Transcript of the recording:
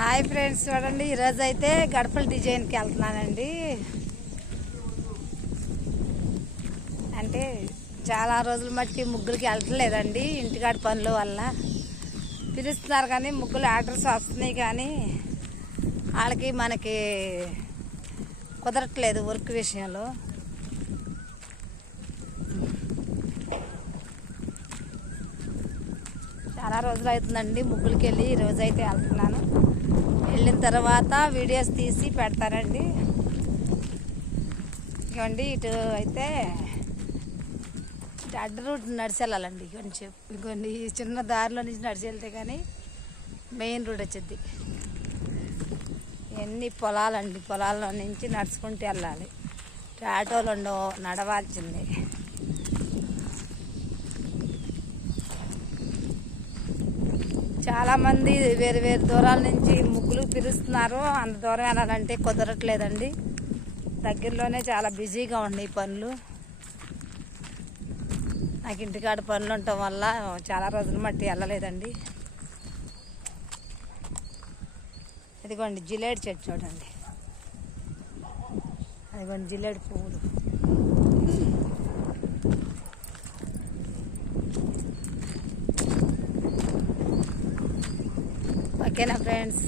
Hi friends, చూడండి ఈరోజు అయితే గడపల డిజైన్కి వెళ్తున్నానండి. అంటే చాలా రోజుల మట్టి ముగ్గులకి వెళ్ళట్లేదండి, ఇంటికాడ పనుల వల్ల. పిలుస్తున్నారు కానీ ముగ్గులు ఆర్డర్స్ వస్తున్నాయి, కానీ వాళ్ళకి మనకి కుదరట్లేదు వర్క్ విషయంలో. చాలా రోజులు అవుతుందండి ముగ్గులకి వెళ్ళి. ఈరోజు అయితే వెళ్తున్నాను. వెళ్ళిన తర్వాత వీడియోస్ తీసి పెడతానండి. ఇవ్వండి, ఇటు అయితే అడ్డ రూట్ నడిచి వెళ్ళాలండి. కొంచెం ఇంకొన్ని చిన్న దారిలో నుంచి నడిచి వెళ్తే కానీ మెయిన్ రోడ్ వచ్చింది. ఇవన్నీ పొలాలండి, పొలాల్లో నుంచి నడుచుకుంటూ వెళ్ళాలి. ఆటోలు ఉండవు, నడవాల్సిందే. చాలామంది వేరు వేరు దూరాల నుంచి ముగ్గులు పిలుస్తున్నారు. అంత దూరం వెళ్ళాలంటే కుదరట్లేదండి. దగ్గరలోనే చాలా బిజీగా ఉన్నాయి పనులు. నాకు ఇంటికాడ పనులు ఉండటం వల్ల చాలా రోజుల మట్టి వెళ్ళలేదండి. ఇదిగోండి జిలేడు చెట్టు చూడండి, అదిగోండి జిలేడు పువ్వులు. ఓకేనా ఫ్రెండ్స్?